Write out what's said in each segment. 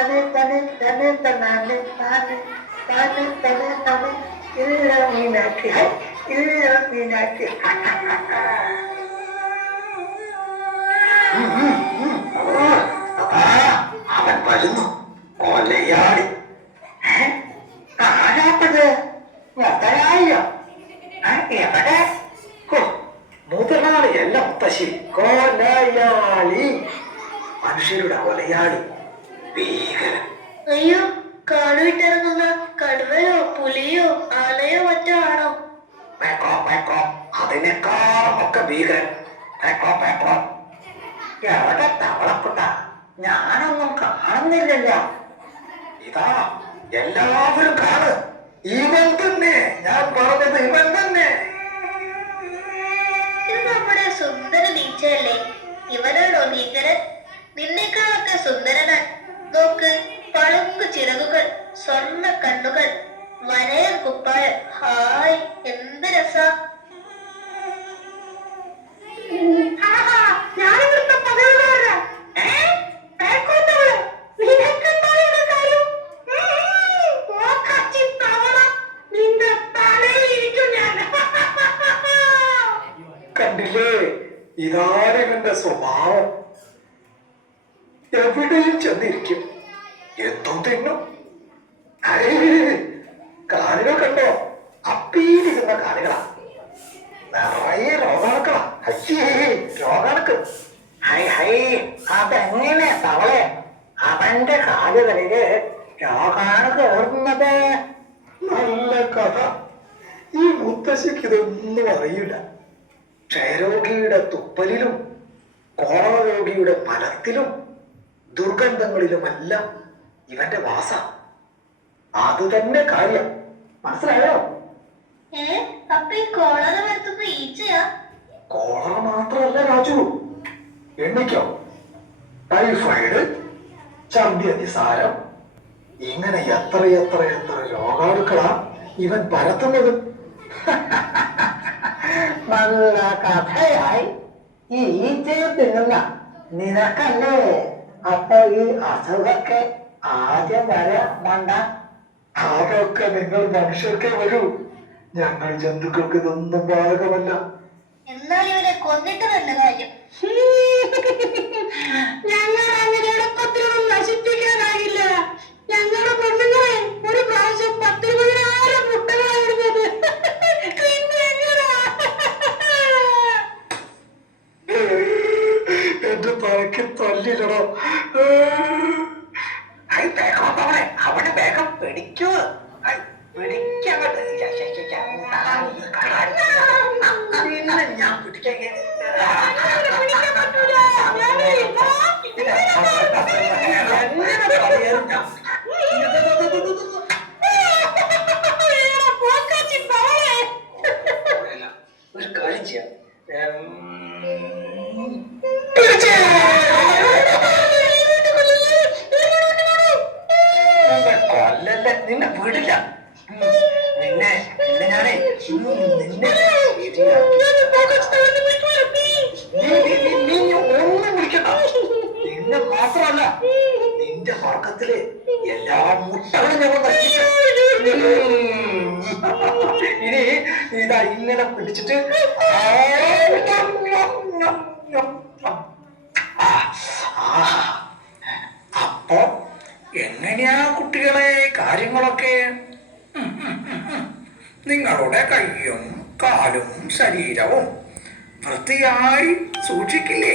Tane, Tane, Tane, Tane, Tanane, Tane, Tane, Tane, Tane, Illuminati, Illuminati. അവൻ വരുന്നു കൊലയാളി ആരാപ്പത് മുതലാളിയോ എവിടെ ഹോ, മുതലാളിയല്ല മുത്തശ്ശി കൊലയാളി മനുഷ്യരുടെ കൊലയാളി അയ്യോ കാടുവിട്ടിറങ്ങുന്ന കടുവയോ പുലിയോ ആലയോ മറ്റോ ആണോ? അതിനേക്കാളൊക്കെ ഭീകരൻ. എവിടെ തവളക്കുട്ട? ഞാനൊന്നും കാണുന്നില്ലല്ലോ. ഇതാ എല്ലാവരും കാണ്. ഇവൻ തന്നെ ഞാൻ പറഞ്ഞത് ഇവൻ തന്നെ. ഇത് നമ്മുടെ സുന്ദര നീച്ചയല്ലേ ഇവനാണോ ഭീകരൻ? ഇതാണ് ഇവന്റെ സ്വഭാവം? എവിടെയും ചെന്നിരിക്കും. എന്തോ തിന്നും. കാലുകൾ കണ്ടോ? അപ്പീലിരുന്ന കാലുകളാ. നിറയെ രോഗാണുക്കളാ. അയ്യേ രോഗാണുക്കൾ ഹൈ ഹൈ അതെങ്ങനെ തവളെ? അവന്റെ കാലുകളിൽ രോഗാണ് കയറുന്നത് നല്ല കഥ. ഈ മുത്തശ്ശിക്ക് ഇതൊന്നും അറിയില്ല. ക്ഷയരോഗിയുടെ തുപ്പലിലും കോളറ രോഗിയുടെ മലത്തിലും ദുർഗന്ധങ്ങളിലുമെല്ലാം ഇവന്റെ വാസ. അത് തന്നെ കാര്യം. മനസ്സിലായോ? കോളറ മാത്രമല്ല രാജു. എണ്ണിക്കോ. ടൈഫോയിഡ് ചന്തി അതിസാരം ഇങ്ങനെ എത്ര എത്ര എത്ര രോഗാണുക്കളാ ഇവൻ പരത്തുന്നത്. നല്ല കഥയായി ഈ ഈച്ചയെ തിന്നുന്ന നിനക്കല്ലേ? അപ്പൊ ഈ അസുഖമൊക്കെ ആദ്യം വരെ വേണ്ട അതൊക്കെ നിങ്ങൾ മനുഷ്യർക്ക് വരൂ. ഞങ്ങൾ ജന്തുക്കൾക്ക് ഇതൊന്നും ബാധകമല്ല. എന്നാൽ ഇവനെ കൊന്നിട്ട് നല്ല കാര്യം. ഞങ്ങൾ തലയ്ക്ക് തല്ലില്ലടോ ഐ, വേഗം പിടിക്കൂ പിടിക്കങ്ങട്ട്. നിന്നെ ഞാൻ പിടിക്കാൻ എങ്ങനെ പറയാനും നിന്നെ മാത്രമല്ല നിന്റെ വർഗത്തിലെ എല്ലാ മുട്ടകളും ഞങ്ങൾ. ഇനി ഇതാ ഇങ്ങനെ പിടിച്ചിട്ട്. അപ്പോ എങ്ങനെയാ കുട്ടികളെ കാര്യങ്ങളൊക്കെ. നിങ്ങളുടെ കൈയും കാലും ശരീരവും വൃത്തിയായി സൂക്ഷിക്കില്ലേ?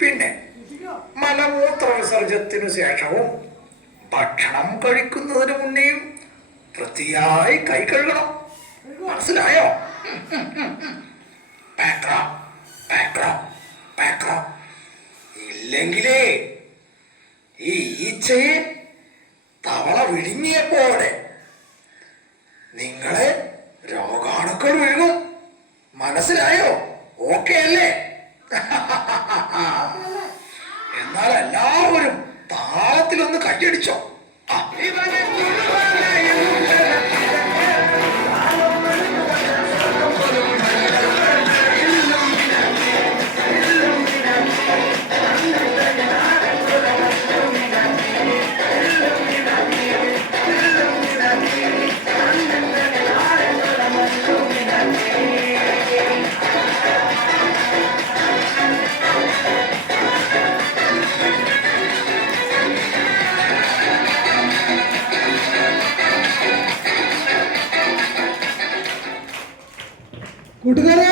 പിന്നെ മലമൂത്ര വിസർജനത്തിനു ശേഷവും ഭക്ഷണം കഴിക്കുന്നതിന് മുന്നേയും വൃത്തിയായി കൈ കഴുകണം. മനസ്സിലായോ. ഇല്ലെങ്കിലേ ഈ ഈച്ചയെ തവള വിഴുങ്ങിയ പോലെ നിങ്ങളെ രോഗാണുക്കൾ വിഴുങ്ങും. മനസ്സിലായോ? ഓക്കെ അല്ലേ? എന്നാൽ എല്ലാവരും താളത്തിലൊന്ന് കട്ടിയടിച്ചോ ആ, കൂട്ടുകാരെ